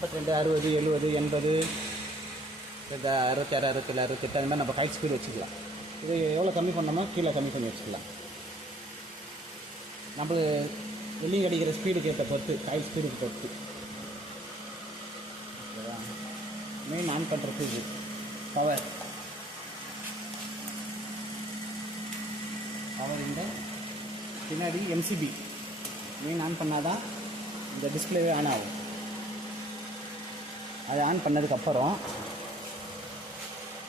52, 60, 70, 80, இந்த 66, 67, 68 அந்த மாதிரி நம்ம காயில் ஸ்பீடு வச்சுக்கலாம். இது எவ்வளோ கம்மி பண்ணோமோ கீழே கம்மி பண்ணி வச்சுக்கலாம். நம்ம வெல்டிங் அடிக்கிற ஸ்பீடுக்கு ஏற்ற பொறுத்து, காயில் ஸ்பீடுக்கு பொறுத்து. ஓகேவா? மெயின் ஆன் பண்ணுறது இது பவர் இந்த பின்னாடி எம்சிபி மெயின் ஆன் பண்ணால் தான் இந்த டிஸ்பிளேவே ஆன் ஆகும். அது ஆன் பண்ணதுக்கப்புறம்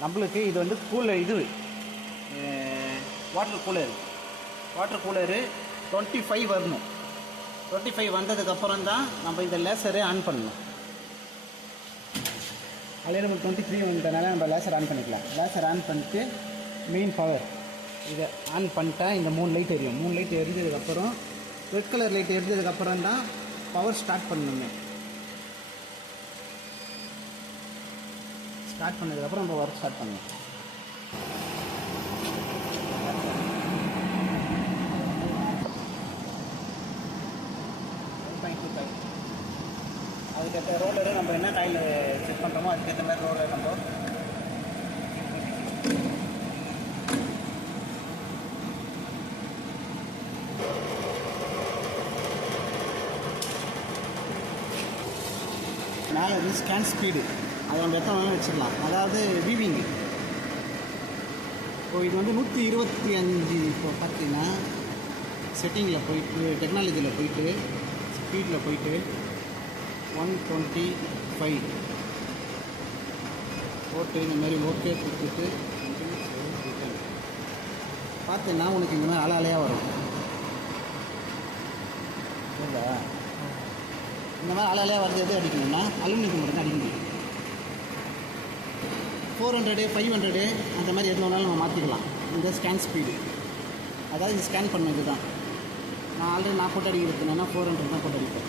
நம்மளுக்கு இது வந்து வாட்டர் கூலரு 25 வரணும். 25 வந்ததுக்கப்புறம் தான் நம்ம இந்த லேசரை ஆன் பண்ணணும். அதில் நம்ம 23 வந்ததுனால நம்ம லேசர் ஆன் பண்ணிக்கலாம். லேசர் ஆன் பண்ணிட்டு மெயின் பவர் இதை ஆன் பண்ணிட்டா இந்த 3 லைட் எரியும். 3 லைட் எரிஞ்சதுக்கப்புறம் ரெட் கலர் லைட் எரிஞ்சதுக்கப்புறம் தான் பவர் ஸ்டார்ட் பண்ணணுமே. ஸ்டார்ட் பண்ணதுக்கப்புறம் நம்ம ஒர்க் ஸ்டார்ட் பண்ணணும். அதுக்கேற்ற ரோலரு நம்ம என்ன காயில் செட் பண்ணுறோமோ அதுக்கேற்ற மாதிரி ரோலர் நம்ம மேலே வந்து ஸ்கேன் ஸ்பீடு அதை நம்ம எத்தனை வேணாலும் வச்சுக்கலாம். அதாவது வீவிங்கு இப்போ இது வந்து 125. இப்போ பார்த்தீங்கன்னா செட்டிங்கில் போயிட்டு டெக்னாலஜியில் போயிட்டு ஸ்பீடில் போயிட்டு 125 போட்டு இந்த மாதிரி ஓகே கொடுத்துட்டு பார்த்தீங்கன்னா உனக்கு இந்த மாதிரி அலையாக வரும். இல்லை இந்த மாதிரி அலையாக வருது எது அடிக்கணும்னா அலுமினியம் மட்டும் தான் அடிக்க முடியும். 400, 500 அந்த மாதிரி எது வேணாலும் நம்ம மாற்றிக்கலாம். இந்த ஸ்கேன் ஸ்பீடு அதாவது இது ஸ்கேன் பண்ணது தான். நான் ஆல்ரெடி நான் போட்டு அடிக்கிறதுனா 400 தான் போட்டு அடிப்பேன்.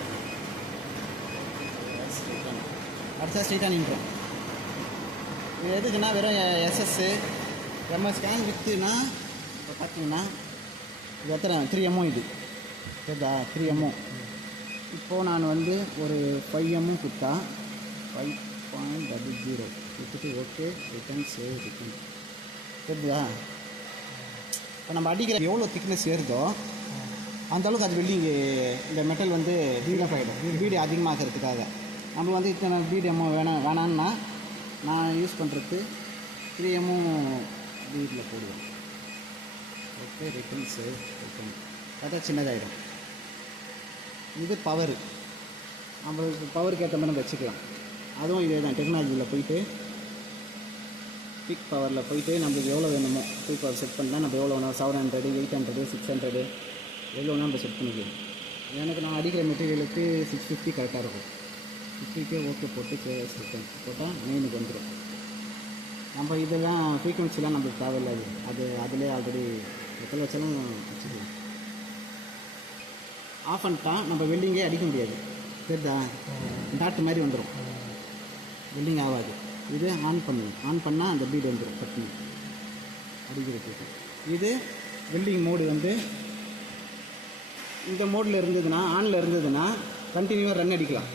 அடுத்தா ஸ்ட்ரெயிட்டாக நின்றோம். இது எதுக்குன்னா வெறும் எஸ்எஸ்ஸு எம்எஸ் ஸ்கேன் விற்றுனா இப்போ பார்த்தீங்கன்னா இது எத்தனை 3M இது சரிதா 3M. இப்போது நான் வந்து ஒரு 5M கொடுத்தா 5.00 கொடுத்துட்டு ஓகே ரிட்டன் சேவ் ரிட்டன் சரிதா. இப்போ நம்ம அடிக்கிற எவ்வளோ திக்னஸ் ஏறுதோ அந்தளவுக்கு அது வெல்டிங்கு இந்த மெட்டல் வந்து டீலப் ஆகிடும். பீடு அதிகமாகிறதுக்காக நம்ம வந்து இத்தனை பீடிஎம்மோ வேணான்னா நான் யூஸ் பண்ணுறது 3M பீடில் போடுவேன். ஓகே ரிட்டன் சேவ் ரிட்டன் பார்த்தா சின்னதாகிடும். இது பவரு நம்மளுக்கு பவருக்கு ஏற்ற மாதிரி நம்ம வச்சுக்கலாம். அதுவும் இதே தான் டெக்னாலஜியில் போயிட்டு பிக் பவரில் போயிட்டு நம்மளுக்கு எவ்வளோ வேணுமோ பிக் பவர் செட் பண்ணால் நம்ம எவ்வளோ வேணும் 700, 800, 600 எவ்வளோ வேணால் நம்ம செட் பண்ணிக்கலாம். எனக்கு நான் அடிக்கிற மெட்டீரியலுக்கு 650 கரெக்டாக இருக்கும். 50க்கே ஓகே போட்டு கேஎஸ் ரிட்டன் போட்டால் மெயினுக்கு வந்துடும். நம்ம இதெல்லாம் ஃப்ரீக்வன்சிலாம் நம்மளுக்கு தேவையில்லாது. அது அதிலே ஆல்ரெடி எத்தனை வச்சாலும் வச்சுக்கலாம். ஆஃப் பண்ணிட்டா நம்ம வெல்டிங்கே அடிக்க முடியாது சரிதா. டாட்டு மாதிரி வந்துடும், வெல்டிங் ஆகாது. இது ஆன் பண்ணணும். ஆன் பண்ணால் அந்த பீடு வந்துடும் கட்டி அடிக்கிறதுக்கு. இது வெல்டிங் மோடு வந்து இந்த மோடில் இருந்ததுன்னா ஆனில் இருந்ததுன்னா கண்டினியூவாக ரன் அடிக்கலாம்.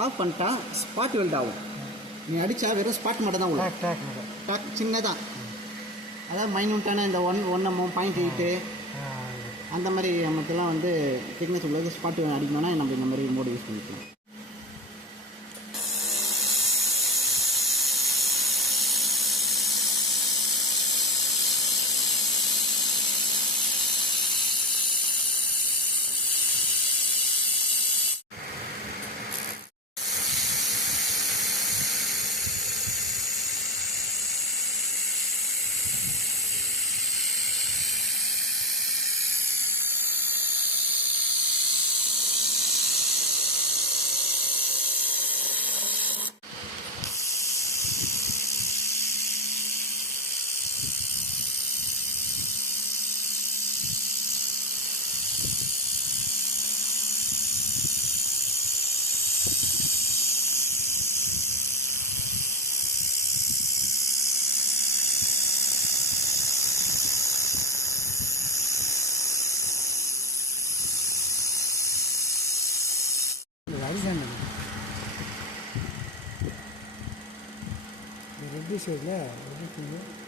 ஆஃப் பண்ணிட்டா ஸ்பாட் வெல்ட் ஆகும். நீ அடித்தா வெறும் ஸ்பாட் மட்டும் தான் உள்ள டாக் சின்னதாக. அதாவது மைனூட்டான இந்த 1M 0.8 அந்த மாதிரி நமக்கெல்லாம் வந்து திக்னஸ் உள்ளது ஸ்பாட் அடிக்கணும்னா நம்ம இந்த மாதிரி மோடு யூஸ் பண்ணிக்கலாம். ரெட்டு ஷேடில் ரெட்டு